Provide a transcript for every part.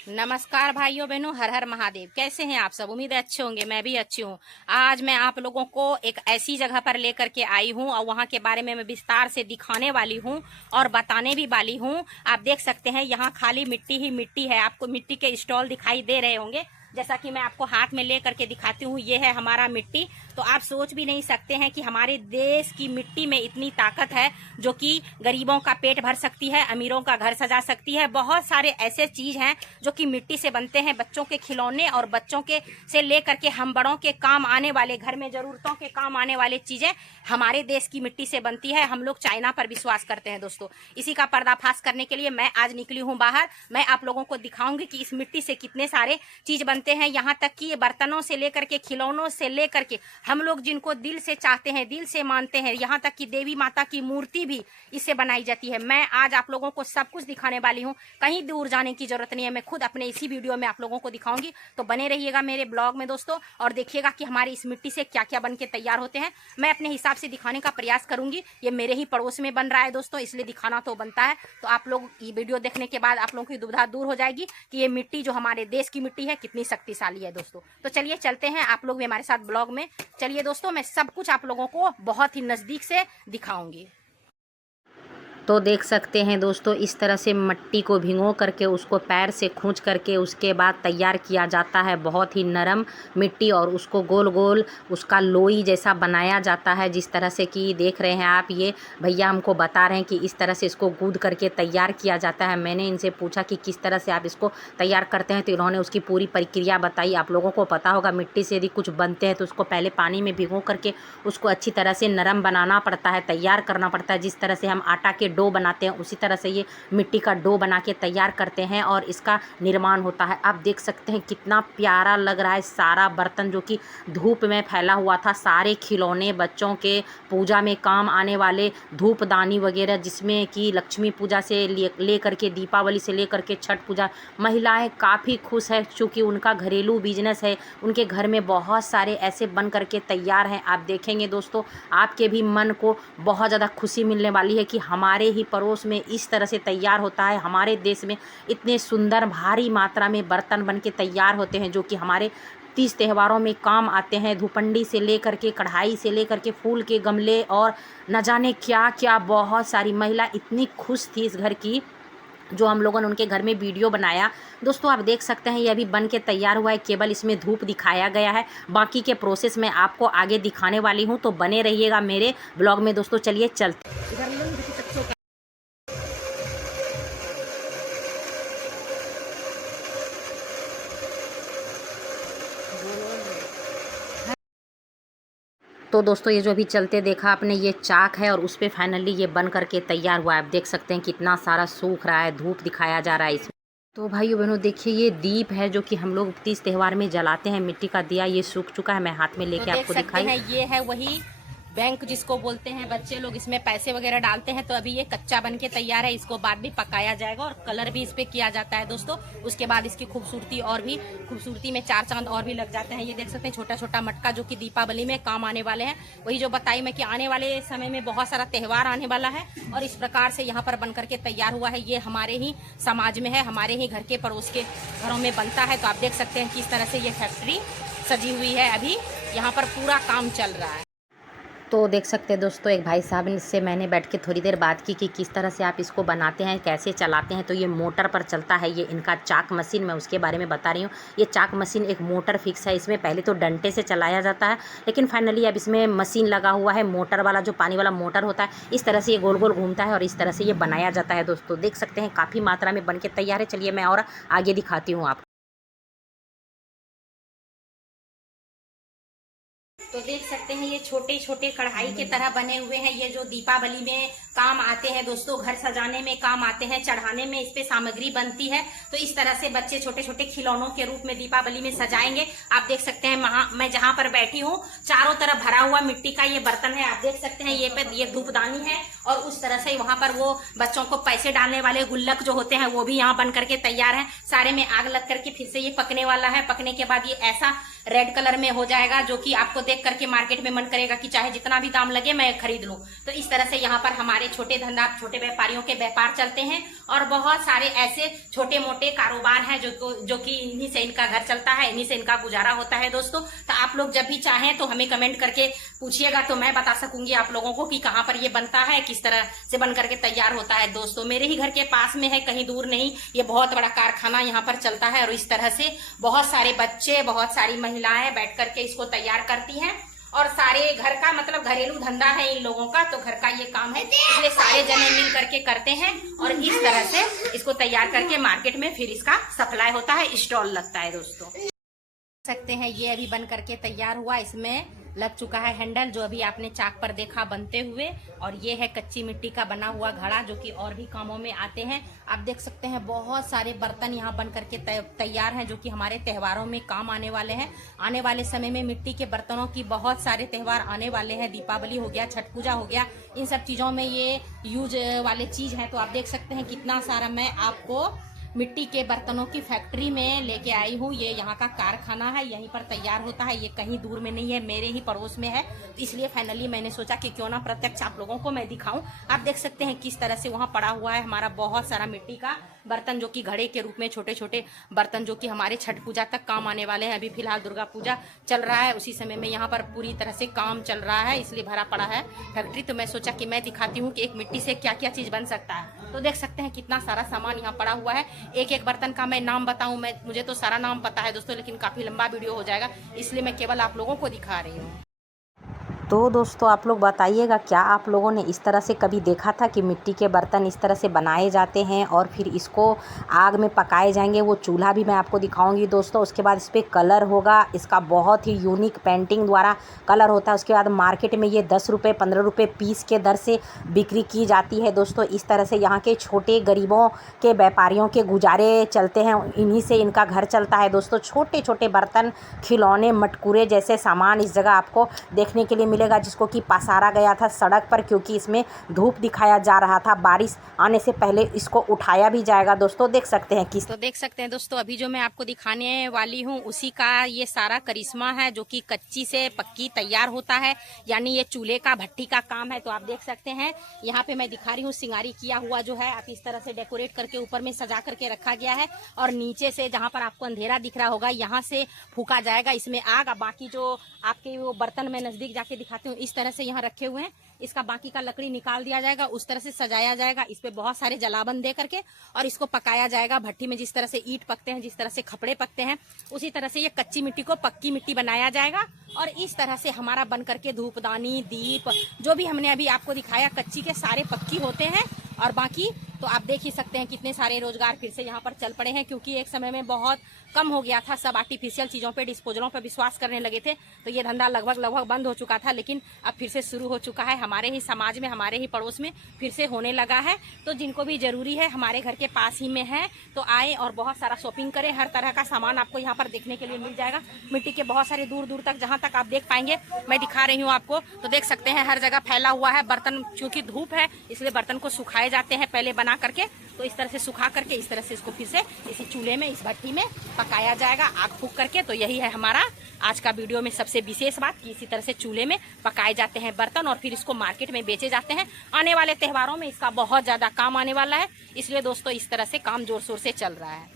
नमस्कार भाइयों बहनों, हर हर महादेव। कैसे हैं आप सब? उम्मीद है अच्छे होंगे। मैं भी अच्छी हूँ। आज मैं आप लोगों को एक ऐसी जगह पर लेकर के आई हूँ और वहाँ के बारे में मैं विस्तार से दिखाने वाली हूँ और बताने भी वाली हूँ। आप देख सकते हैं यहाँ खाली मिट्टी ही मिट्टी है। आपको मिट्टी के स्टॉल दिखाई दे रहे होंगे। जैसा कि मैं आपको हाथ में ले करके दिखाती हूँ, ये है हमारा मिट्टी। तो आप सोच भी नहीं सकते हैं कि हमारे देश की मिट्टी में इतनी ताकत है जो कि गरीबों का पेट भर सकती है, अमीरों का घर सजा सकती है। बहुत सारे ऐसे चीज हैं जो कि मिट्टी से बनते हैं। बच्चों के खिलौने और बच्चों के से लेकर के हम बड़ों के काम आने वाले, घर में जरूरतों के काम आने वाले चीजें हमारे देश की मिट्टी से बनती है। हम लोग चाइना पर विश्वास करते हैं दोस्तों। इसी का पर्दाफाश करने के लिए मैं आज निकली हूँ बाहर। मैं आप लोगों को दिखाऊंगी कि इस मिट्टी से कितने सारे चीज बनते हैं। यहाँ तक कि बर्तनों से लेकर के, खिलौनों से लेकर के, हम लोग जिनको दिल से चाहते हैं, दिल से मानते हैं, यहाँ तक कि देवी माता की मूर्ति भी इससे बनाई जाती है। मैं आज आप लोगों को सब कुछ दिखाने वाली हूँ। कहीं दूर जाने की जरूरत नहीं है। मैं खुद अपने इसी वीडियो में आप लोगों को दिखाऊंगी। तो बने रहिएगा मेरे ब्लॉग में दोस्तों और देखिएगा कि हमारी इस मिट्टी से क्या क्या बन के तैयार होते हैं। मैं अपने हिसाब से दिखाने का प्रयास करूंगी। ये मेरे ही पड़ोस में बन रहा है दोस्तों, इसलिए दिखाना तो बनता है। तो आप लोग ये वीडियो देखने के बाद आप लोगों की दुविधा दूर हो जाएगी कि ये मिट्टी जो हमारे देश की मिट्टी है कितनी शक्तिशाली है दोस्तों। तो चलिए चलते हैं, आप लोग भी हमारे साथ ब्लॉग में चलिए दोस्तों। मैं सब कुछ आप लोगों को बहुत ही नजदीक से दिखाऊंगी। तो देख सकते हैं दोस्तों, इस तरह से मिट्टी को भिगो करके उसको पैर से खूंच करके उसके बाद तैयार किया जाता है बहुत ही नरम मिट्टी, और उसको गोल गोल उसका लोई जैसा बनाया जाता है। जिस तरह से कि देख रहे हैं आप, ये भैया हमको बता रहे हैं कि इस तरह से इसको गूंद करके तैयार किया जाता है। मैंने इनसे पूछा कि किस तरह से आप इसको तैयार करते हैं, तो इन्होंने उसकी पूरी प्रक्रिया बताई। आप लोगों को पता होगा, मिट्टी से यदि कुछ बनते हैं तो उसको पहले पानी में भिगो करके उसको अच्छी तरह से नरम बनाना पड़ता है, तैयार करना पड़ता है। जिस तरह से हम आटा के डो बनाते हैं उसी तरह से ये मिट्टी का डो बना के तैयार करते हैं और इसका निर्माण होता है। आप देख सकते हैं कितना प्यारा लग रहा है सारा बर्तन जो कि धूप में फैला हुआ था। सारे खिलौने, बच्चों के पूजा में काम आने वाले धूपदानी वगैरह, जिसमें कि लक्ष्मी पूजा से ले करके दीपावली से लेकर के छठ पूजा, महिलाएं काफ़ी खुश है क्योंकि उनका घरेलू बिजनेस है। उनके घर में बहुत सारे ऐसे बन करके तैयार हैं। आप देखेंगे दोस्तों, आपके भी मन को बहुत ज़्यादा खुशी मिलने वाली है कि हमारे ही पड़ोस में इस तरह से तैयार होता है। हमारे देश में इतने सुंदर भारी मात्रा में बर्तन बन के तैयार होते हैं जो कि हमारे तीज त्योहारों में काम आते हैं। धूपंडी से लेकर के, कढ़ाई से लेकर के, फूल के गमले और न जाने क्या क्या। बहुत सारी महिला इतनी खुश थी इस घर की, जो हम लोगों ने उनके घर में वीडियो बनाया। दोस्तों आप देख सकते हैं ये अभी बन के तैयार हुआ है, केवल इसमें धूप दिखाया गया है। बाकी के प्रोसेस में आपको आगे दिखाने वाली हूँ, तो बने रहिएगा मेरे ब्लॉग में दोस्तों। चलिए चलते तो दोस्तों, ये जो अभी चलते देखा आपने, ये चाक है और उस पर फाइनली ये बन करके तैयार हुआ है। आप देख सकते हैं कितना सारा सूख रहा है, धूप दिखाया जा रहा है इसमें। तो भाइयों बहनों देखिए, ये दीप है जो कि हम लोग तीज त्योहार में जलाते हैं। मिट्टी का दिया ये सूख चुका है, मैं हाथ में लेके आपको दिखाई। ये है वही बैंक जिसको बोलते हैं बच्चे लोग, इसमें पैसे वगैरह डालते हैं। तो अभी ये कच्चा बन के तैयार है, इसको बाद भी पकाया जाएगा और कलर भी इस पे किया जाता है दोस्तों। उसके बाद इसकी खूबसूरती में चार चांद और भी लग जाते हैं। ये देख सकते हैं छोटा छोटा मटका जो कि दीपावली में काम आने वाले हैं। वही जो बताई मैं कि आने वाले समय में बहुत सारा त्योहार आने वाला है और इस प्रकार से यहाँ पर बन करके तैयार हुआ है। ये हमारे ही समाज में है, हमारे ही घर के पड़ोस के घरों में बनता है। तो आप देख सकते हैं किस तरह से ये फैक्ट्री सजी हुई है। अभी यहाँ पर पूरा काम चल रहा है। तो देख सकते हैं दोस्तों, एक भाई साहब से मैंने बैठ के थोड़ी देर बात की कि किस तरह से आप इसको बनाते हैं, कैसे चलाते हैं। तो ये मोटर पर चलता है, ये इनका चाक मशीन, मैं उसके बारे में बता रही हूँ। ये चाक मशीन एक मोटर फिक्स है। इसमें पहले तो डंडे से चलाया जाता है, लेकिन फाइनली अब इसमें मशीन लगा हुआ है, मोटर वाला, जो पानी वाला मोटर होता है। इस तरह से ये गोल गोल घूमता है और इस तरह से ये बनाया जाता है दोस्तों। देख सकते हैं काफ़ी मात्रा में बन के तैयार है। चलिए मैं और आगे दिखाती हूँ आपको। तो देख सकते हैं ये छोटे छोटे कढ़ाई के तरह बने हुए हैं। ये जो दीपावली में काम आते हैं दोस्तों, घर सजाने में काम आते हैं, चढ़ाने में इस पे सामग्री बनती है। तो इस तरह से बच्चे छोटे छोटे खिलौनों के रूप में दीपावली में सजाएंगे। आप देख सकते हैं मैं जहां पर बैठी हूँ, चारों तरफ भरा हुआ मिट्टी का ये बर्तन है। आप देख सकते हैं ये धूपदानी है और उस तरह से वहां पर वो बच्चों को पैसे डालने वाले गुल्लक जो होते हैं वो भी यहाँ बन करके तैयार है। सारे में आग लग करके फिर से ये पकने वाला है। पकने के बाद ये ऐसा रेड कलर में हो जाएगा जो कि आपको देख देख करके मार्केट में मन करेगा कि चाहे जितना भी दाम लगे मैं खरीद लूं। तो इस तरह से यहाँ पर हमारे छोटे व्यापारियों के व्यापार चलते हैं और बहुत सारे ऐसे छोटे मोटे कारोबार हैं जो कि इन्हीं से इनका घर चलता है, इन्हीं से इनका गुजारा होता है दोस्तों। तो आप लोग जब भी चाहें तो हमें कमेंट करके पूछिएगा, तो मैं बता सकूंगी आप लोगों को कि कहाँ पर ये बनता है, किस तरह से बन करके तैयार होता है दोस्तों। मेरे ही घर के पास में है, कहीं दूर नहीं। ये बहुत बड़ा कारखाना यहाँ पर चलता है और इस तरह से बहुत सारे बच्चे, बहुत सारी महिलाएं बैठ करके इसको तैयार करती हैं और सारे घर का मतलब घरेलू धंधा है इन लोगों का, तो घर का ये काम है, इसलिए सारे जने मिल करके करते हैं और इस तरह से इसको तैयार करके मार्केट में फिर इसका सप्लाई होता है, स्टॉल लगता है दोस्तों। सकते हैं ये अभी बन करके तैयार हुआ, इसमें लग चुका है हैंडल जो अभी आपने चाक पर देखा बनते हुए, और ये है कच्ची मिट्टी का बना हुआ घड़ा जो कि और भी कामों में आते हैं। आप देख सकते हैं बहुत सारे बर्तन यहाँ बन करके तैयार हैं जो कि हमारे त्योहारों में काम आने वाले हैं। आने वाले समय में मिट्टी के बर्तनों की बहुत सारे त्योहार आने वाले हैं। दीपावली हो गया, छठ पूजा हो गया, इन सब चीजों में ये यूज वाले चीज है। तो आप देख सकते हैं कितना सारा मैं आपको मिट्टी के बर्तनों की फैक्ट्री में लेके आई हूँ। ये यहाँ का कारखाना है, यहीं पर तैयार होता है, ये कहीं दूर में नहीं है, मेरे ही पड़ोस में है। इसलिए फाइनली मैंने सोचा कि क्यों ना प्रत्यक्ष आप लोगों को मैं दिखाऊं। आप देख सकते हैं किस तरह से वहाँ पड़ा हुआ है हमारा बहुत सारा मिट्टी का बर्तन जो कि घड़े के रूप में, छोटे छोटे बर्तन जो कि हमारे छठ पूजा तक काम आने वाले हैं। अभी फिलहाल दुर्गा पूजा चल रहा है, उसी समय में यहाँ पर पूरी तरह से काम चल रहा है, इसलिए भरा पड़ा है फैक्ट्री। तो मैं सोचा कि मैं दिखाती हूँ कि एक मिट्टी से क्या क्या चीज बन सकता है। तो देख सकते हैं कितना सारा सामान यहाँ पड़ा हुआ है। एक एक बर्तन का मैं नाम बताऊं, मुझे तो सारा नाम पता है दोस्तों, लेकिन काफी लंबा वीडियो हो जाएगा, इसलिए मैं केवल आप लोगों को दिखा रही हूँ। तो दोस्तों आप लोग बताइएगा, क्या आप लोगों ने इस तरह से कभी देखा था कि मिट्टी के बर्तन इस तरह से बनाए जाते हैं और फिर इसको आग में पकाए जाएंगे। वो चूल्हा भी मैं आपको दिखाऊंगी दोस्तों। उसके बाद इस पर कलर होगा, इसका बहुत ही यूनिक पेंटिंग द्वारा कलर होता है। उसके बाद मार्केट में ये 10 रुपये 15 रुपये पीस के दर से बिक्री की जाती है दोस्तों। इस तरह से यहाँ के छोटे गरीबों के व्यापारियों के गुजारे चलते हैं, इन्हीं से इनका घर चलता है दोस्तों। छोटे छोटे बर्तन, खिलौने, मटकुरे जैसे सामान इस जगह आपको देखने के लिए मिलेगा, जिसको कि पसारा गया था सड़क पर, क्योंकि इसमें धूप दिखाया जा रहा था। बारिश आने से पहले इसको उठाया भी जाएगा दोस्तों। देख सकते हैं किस, तो देख सकते हैं दोस्तों, अभी जो मैं आपको दिखाने वाली हूँ उसी का ये सारा करिश्मा है जो कि कच्ची से पक्की तैयार होता है, यानी ये चूल्हे का भट्टी का काम है। तो आप देख सकते हैं यहाँ पे मैं दिखा रही हूँ सिंगारी किया हुआ जो है, आप इस तरह से डेकोरेट करके ऊपर में सजा करके रखा गया है, और नीचे से जहाँ पर आपको अंधेरा दिख रहा होगा यहाँ से फूका जाएगा इसमें आग। बाकी जो आपके वो बर्तन में नजदीक जाके दिखाते हूँ, इस तरह से यहाँ रखे हुए हैं, इसका बाकी का लकड़ी निकाल दिया जाएगा, उस तरह से सजाया जाएगा, इस पे बहुत सारे जलावन दे करके और इसको पकाया जाएगा भट्टी में। जिस तरह से ईंट पकते हैं, जिस तरह से खपड़े पकते हैं, उसी तरह से ये कच्ची मिट्टी को पक्की मिट्टी बनाया जाएगा। और इस तरह से हमारा बन करके धूपदानी, दीप, जो भी हमने अभी आपको दिखाया कच्ची के सारे पक्की होते हैं। और बाकी तो आप देख ही सकते हैं कितने सारे रोजगार फिर से यहाँ पर चल पड़े हैं, क्योंकि एक समय में बहुत कम हो गया था, सब आर्टिफिशियल चीजों पे, डिस्पोजलों पे विश्वास करने लगे थे, तो ये धंधा लगभग बंद हो चुका था। लेकिन अब फिर से शुरू हो चुका है हमारे ही समाज में, हमारे ही पड़ोस में फिर से होने लगा है। तो जिनको भी जरूरी है, हमारे घर के पास ही में है, तो आए और बहुत सारा शॉपिंग करें। हर तरह का सामान आपको यहाँ पर देखने के लिए मिल जाएगा। मिट्टी के बहुत सारे दूर दूर तक, जहाँ तक आप देख पाएंगे मैं दिखा रही हूँ आपको। तो देख सकते हैं हर जगह फैला हुआ है बर्तन, क्योंकि धूप है इसलिए बर्तन को सुखाए जाते हैं पहले बना करके। तो इस तरह से सुखा करके इस तरह से इसको फिर से इसी चूल्हे में, इस भट्टी में पकाया जाएगा आग फूक करके। तो यही है हमारा आज का वीडियो में सबसे विशेष बात, कि इसी तरह से चूल्हे में पकाए जाते हैं बर्तन और फिर इसको मार्केट में बेचे जाते हैं। आने वाले त्योहारों में इसका बहुत ज्यादा काम आने वाला है, इसलिए दोस्तों इस तरह से काम जोर शोर से चल रहा है।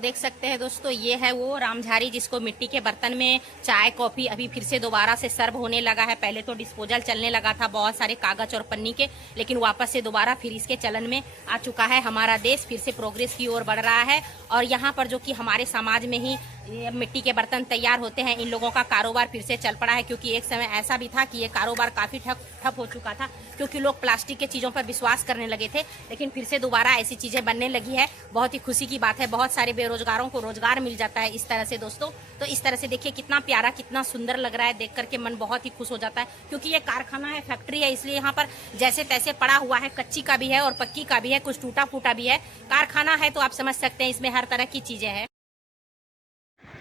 देख सकते हैं दोस्तों, ये है वो रामझारी जिसको मिट्टी के बर्तन में चाय कॉफी अभी फिर से दोबारा से सर्व होने लगा है। पहले तो डिस्पोजल चलने लगा था बहुत सारे कागज और पन्नी के, लेकिन वापस से दोबारा फिर इसके चलन में आ चुका है। हमारा देश फिर से प्रोग्रेस की ओर बढ़ रहा है और यहाँ पर जो कि हमारे समाज में ही ये मिट्टी के बर्तन तैयार होते हैं, इन लोगों का कारोबार फिर से चल पड़ा है। क्योंकि एक समय ऐसा भी था कि ये कारोबार काफी ठप हो चुका था, क्योंकि लोग प्लास्टिक के चीजों पर विश्वास करने लगे थे। लेकिन फिर से दोबारा ऐसी चीजें बनने लगी है, बहुत ही खुशी की बात है। बहुत सारे बेरोजगारों को रोजगार मिल जाता है इस तरह से दोस्तों। तो इस तरह से देखिए कितना प्यारा, कितना सुंदर लग रहा है, देख करके मन बहुत ही खुश हो जाता है। क्योंकि ये कारखाना है, फैक्ट्री है, इसलिए यहाँ पर जैसे तैसे पड़ा हुआ है, कच्ची का भी है और पक्की का भी है, कुछ टूटा फूटा भी है। कारखाना है तो आप समझ सकते हैं इसमें हर तरह की चीजें हैं।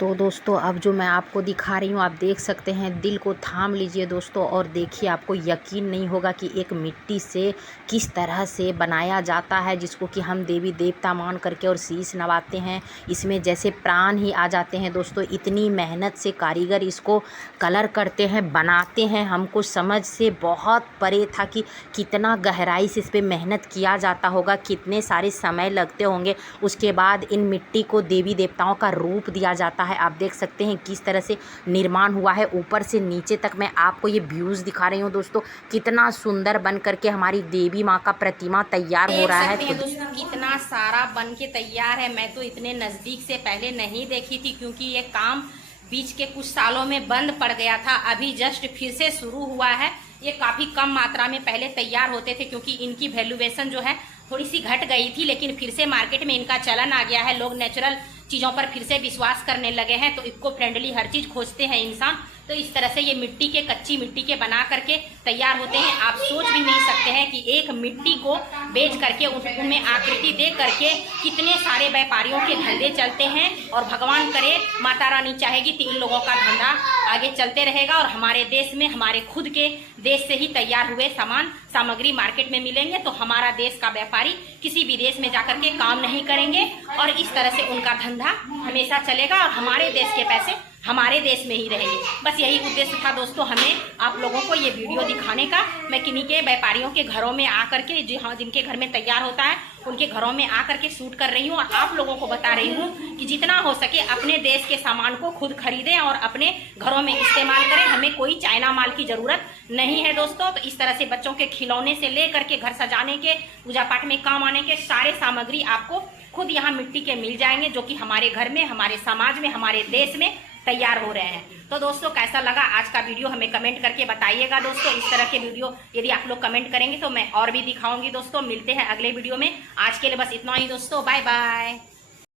तो दोस्तों अब जो मैं आपको दिखा रही हूँ आप देख सकते हैं, दिल को थाम लीजिए दोस्तों और देखिए, आपको यकीन नहीं होगा कि एक मिट्टी से किस तरह से बनाया जाता है, जिसको कि हम देवी देवता मान करके और शीश नवाते हैं। इसमें जैसे प्राण ही आ जाते हैं दोस्तों। इतनी मेहनत से कारीगर इसको कलर करते हैं, बनाते हैं। हमको समझ से बहुत परे था कि कितना गहराई से इस पर मेहनत किया जाता होगा, कितने सारे समय लगते होंगे। उसके बाद इन मिट्टी को देवी देवताओं का रूप दिया जाता है। आप देख सकते हैं किस तरह से निर्माण हुआ है, ऊपर से नीचे तक मैं आपको ये व्यूज़ दिखा रही हूँ दोस्तों। कितना सुंदर बन करके हमारी देवी माँ का प्रतिमा तैयार हो रहा है। तो दोस्तों कितना सारा बन के तैयार है। मैं तो इतने नज़दीक से पहले नहीं देखी थी, क्योंकि ये काम बीच के कुछ सालों में बंद पड़ गया था। अभी जस्ट फिर से शुरू हुआ है। ये काफ़ी कम मात्रा में पहले तैयार होते थे, क्योंकि इनकी वैल्यूएशन जो है थोड़ी सी घट गई थी, लेकिन फिर से मार्केट में इनका चलन आ गया है। लोग नेचुरल चीज़ों पर फिर से विश्वास करने लगे हैं, तो इको फ्रेंडली हर चीज़ खोजते हैं इंसान। तो इस तरह से ये मिट्टी के, कच्ची मिट्टी के बना करके तैयार होते हैं। आप सोच भी नहीं सकते हैं कि एक मिट्टी को बेच करके उनमें आकृति दे करके कितने सारे व्यापारियों के धंधे चलते हैं। और भगवान करे, माता रानी चाहेगी तो इन लोगों का धंधा आगे चलते रहेगा और हमारे देश में, हमारे खुद के देश से ही तैयार हुए सामग्री मार्केट में मिलेंगे, तो हमारा देश का व्यापारी किसी भी देश में जाकर के काम नहीं करेंगे और इस तरह से उनका धंधा हमेशा चलेगा और हमारे देश के पैसे हमारे देश में ही रहेंगे। बस यही उद्देश्य था दोस्तों हमें आप लोगों को ये वीडियो दिखाने का। मैं किन्हीं के व्यापारियों के घरों में आकर के, जिनके घर में तैयार होता है उनके घरों में आकर के शूट कर रही हूँ और आप लोगों को बता रही हूँ कि जितना हो सके अपने देश के सामान को खुद खरीदें और अपने घरों में इस्तेमाल करें। हमें कोई चाइना माल की ज़रूरत नहीं है दोस्तों। तो इस तरह से बच्चों के खिलौने से ले करके घर सजाने के, पूजा पाठ में काम आने के सारे सामग्री आपको खुद यहाँ मिट्टी के मिल जाएंगे, जो कि हमारे घर में, हमारे समाज में, हमारे देश में तैयार हो रहे हैं। तो दोस्तों कैसा लगा आज का वीडियो हमें कमेंट करके बताइएगा दोस्तों। इस तरह के वीडियो यदि आप लोग कमेंट करेंगे तो मैं और भी दिखाऊंगी दोस्तों। मिलते हैं अगले वीडियो में। आज के लिए बस इतना ही दोस्तों, बाय बाय।